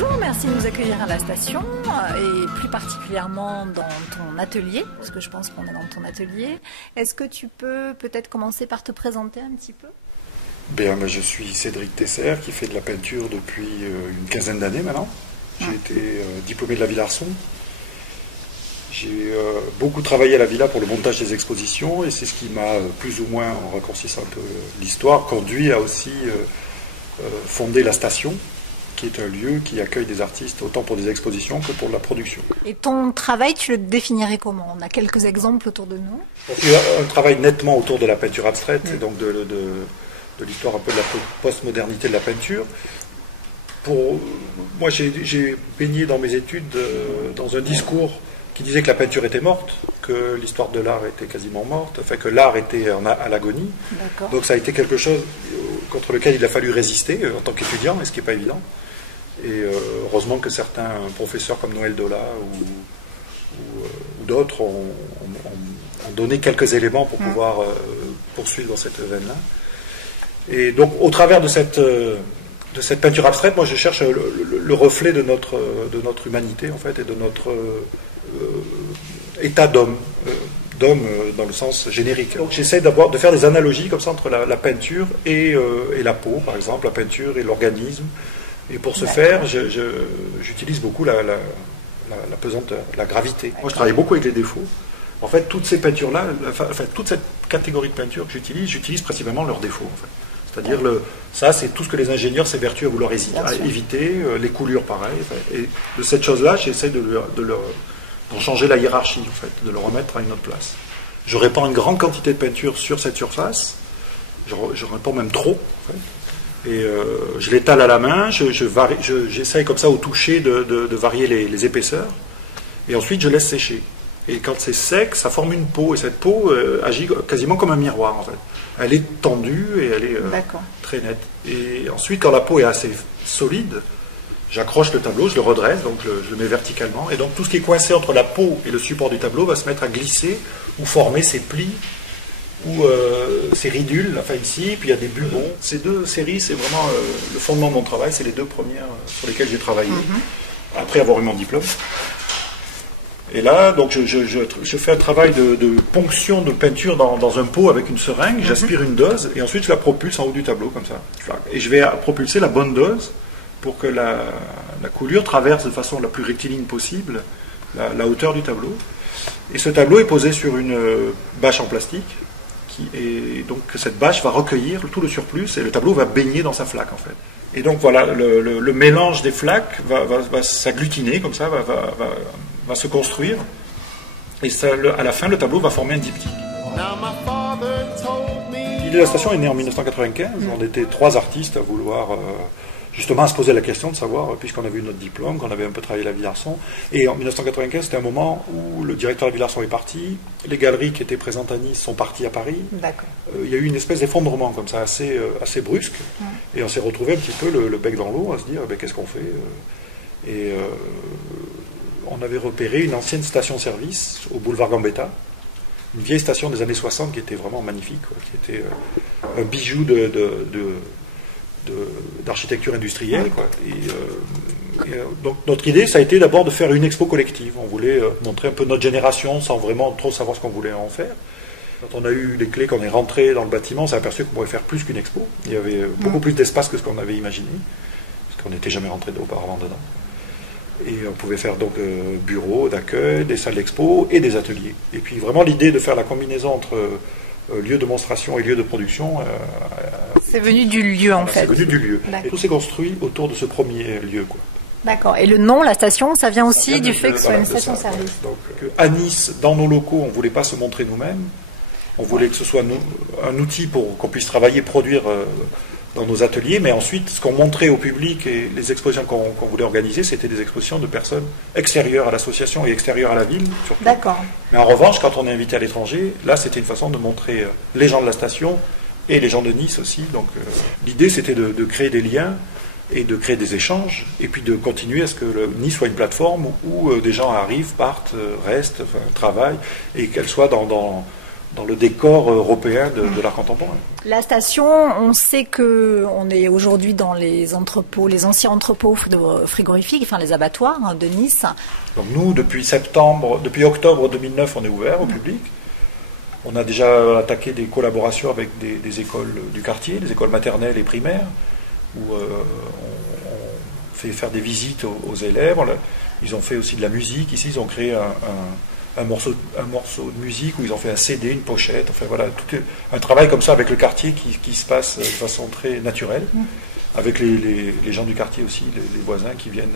Bonjour, merci de nous accueillir à la station et plus particulièrement dans ton atelier, parce que je pense qu'on est dans ton atelier. Est-ce que tu peux peut-être commencer par te présenter un petit peu ? Bien, je suis Cédric Tesser qui fait de la peinture depuis une quinzaine d'années maintenant. J'ai été diplômé de la Villarson. J'ai beaucoup travaillé à la Villa pour le montage des expositions et c'est ce qui m'a plus ou moins, en raccourcissant un peu l'histoire, conduit à aussi fonder la station, qui est un lieu qui accueille des artistes autant pour des expositions que pour la production. Et ton travail, tu le définirais comment ? On a quelques exemples autour de nous. Il y a un travail nettement autour de la peinture abstraite et donc de l'histoire un peu de la post-modernité de la peinture. Moi, j'ai baigné dans mes études dans un discours qui disait que la peinture était morte, que l'histoire de l'art était quasiment morte, enfin que l'art était à l'agonie. Donc ça a été quelque chose contre lequel il a fallu résister en tant qu'étudiant, et ce qui n'est pas évident. Et heureusement que certains professeurs comme Noël Dola ou d'autres ont donné quelques éléments pour pouvoir poursuivre dans cette veine-là. Et donc au travers de cette peinture abstraite, moi je cherche le reflet de notre humanité en fait, et de notre état d'homme dans le sens générique. Donc j'essaie de faire des analogies comme ça entre la peinture et la peau, par exemple, la peinture et l'organisme. Et pour ce faire, j'utilise beaucoup la pesanteur, la gravité. Moi je travaille beaucoup avec les défauts. En fait, toutes ces peintures-là, toute cette catégorie de peinture que j'utilise principalement leurs défauts en fait. C'est-à-dire, ça, c'est tout ce que les ingénieurs s'évertuent à vouloir éviter, les coulures, pareil. Et de cette chose-là, j'essaie d'en changer la hiérarchie, en fait, de le remettre à une autre place. Je répands une grande quantité de peinture sur cette surface. Je répands même trop, en fait. Et je l'étale à la main. J'essaie comme ça, au toucher, de varier les épaisseurs. Et ensuite, je laisse sécher. Et quand c'est sec, ça forme une peau. Et cette peau agit quasiment comme un miroir, en fait. Elle est tendue et elle est très nette. Et ensuite, quand la peau est assez solide, j'accroche le tableau, je le redresse, donc je le mets verticalement. Et donc tout ce qui est coincé entre la peau et le support du tableau va se mettre à glisser ou former ces plis ou ces ridules. Enfin ici, puis il y a des bulbons. Ces deux séries, c'est vraiment le fondement de mon travail. C'est les deux premières sur lesquelles j'ai travaillé, après avoir eu mon diplôme. Et là, donc, je fais un travail de ponction de peinture dans un pot avec une seringue, j'aspire une dose, et ensuite je la propulse en haut du tableau, comme ça. Et je vais propulser la bonne dose pour que la coulure traverse de façon la plus rectiligne possible la hauteur du tableau. Et ce tableau est posé sur une bâche en plastique, et donc cette bâche va recueillir tout le surplus, et le tableau va baigner dans sa flaque, en fait. Et donc voilà, le mélange des flaques va s'agglutiner, comme ça, va se construire, et ça, à la fin, le tableau va former un diptyque. L'idée de la station est née en 1995. On était 3 artistes à vouloir justement à se poser la question de savoir, puisqu'on avait eu notre diplôme, qu'on avait un peu travaillé à la Villarson, et en 1995, c'était un moment où le directeur de la Villarson est parti, les galeries qui étaient présentes à Nice sont parties à Paris. Il y a eu une espèce d'effondrement comme ça, assez brusque, et on s'est retrouvé un petit peu le bec dans l'eau à se dire, qu'est-ce qu'on fait on avait repéré une ancienne station-service au boulevard Gambetta, une vieille station des années 60 qui était vraiment magnifique, qui était un bijou d'architecture industrielle. Donc notre idée, ça a été d'abord de faire une expo collective. On voulait montrer un peu notre génération sans vraiment trop savoir ce qu'on voulait en faire. Quand on a eu les clés, qu'on est rentré dans le bâtiment, on s'est aperçu qu'on pouvait faire plus qu'une expo. Il y avait beaucoup plus d'espace que ce qu'on avait imaginé, parce qu'on n'était jamais rentré auparavant dedans. Et on pouvait faire donc bureaux d'accueil, des salles d'expo et des ateliers. Et puis vraiment l'idée de faire la combinaison entre lieu de démonstration et lieu de production. C'est venu du lieu en fait. C'est venu du lieu. Et tout s'est construit autour de ce premier lieu, quoi. D'accord. Et le nom, la station, ça vient aussi du fait que ce soit une station-service. Donc à Nice, dans nos locaux, on ne voulait pas se montrer nous-mêmes. On voulait que ce soit un outil pour qu'on puisse travailler, produire dans nos ateliers, mais ensuite, ce qu'on montrait au public et les expositions qu'on voulait organiser, c'était des expositions de personnes extérieures à l'association et extérieures à la ville, surtout. D'accord. Mais en revanche, quand on est invité à l'étranger, là, c'était une façon de montrer les gens de la station et les gens de Nice aussi. Donc, l'idée, c'était de créer des liens et de créer des échanges, et puis de continuer à ce que Nice soit une plateforme où des gens arrivent, partent, restent, travaillent, et qu'elle soit dans dans le décor européen de l'art contemporain. La station, on sait qu'on est aujourd'hui dans les entrepôts, les anciens entrepôts frigorifiques, enfin les abattoirs de Nice. Donc nous, depuis octobre 2009, on est ouvert au public. On a déjà attaqué des collaborations avec des écoles du quartier, des écoles maternelles et primaires, où on fait faire des visites aux élèves. Ils ont fait aussi de la musique. Ici, ils ont créé un morceau de musique où ils ont fait un CD, une pochette. Enfin voilà, un travail comme ça avec le quartier qui se passe de façon très naturelle. Avec les gens du quartier aussi, les voisins qui viennent.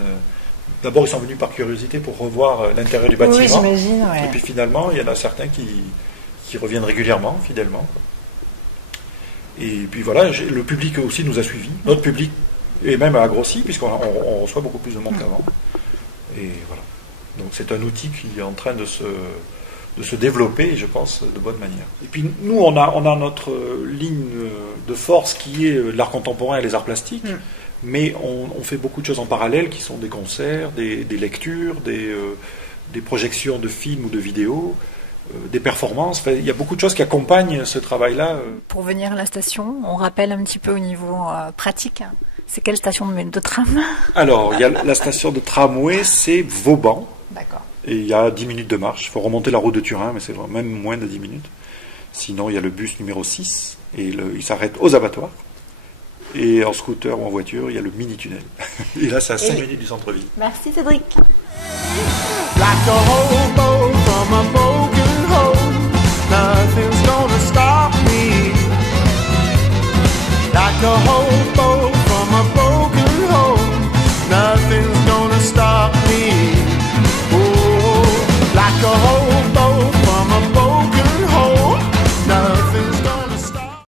D'abord, ils sont venus par curiosité pour revoir l'intérieur du bâtiment. Oui, j'imagine, ouais. Et puis finalement, il y en a certains qui reviennent régulièrement, fidèlement. Et puis voilà, le public aussi nous a suivis. Notre public et même a grossi, puisqu'on reçoit beaucoup plus de monde qu'avant. Et voilà. Donc c'est un outil qui est en train de se développer, je pense, de bonne manière. Et puis nous, on a notre ligne de force qui est l'art contemporain et les arts plastiques, mais on fait beaucoup de choses en parallèle, qui sont des concerts, des lectures, des projections de films ou de vidéos, des performances. Enfin, il y a beaucoup de choses qui accompagnent ce travail-là. Pour venir à la station, on rappelle un petit peu au niveau pratique. C'est quelle station de tram? Alors, il y a la station de tramway, c'est Vauban. D'accord. Et il y a 10 minutes de marche. Il faut remonter la route de Turin, mais c'est même moins de 10 minutes. Sinon, il y a le bus numéro 6, et il s'arrête aux abattoirs. Et en scooter ou en voiture, il y a le mini-tunnel. Et là, c'est à 5 minutes du centre-ville. Merci Cédric. Like a hobo from a broken home, nothing's gonna stop me. Like a hobo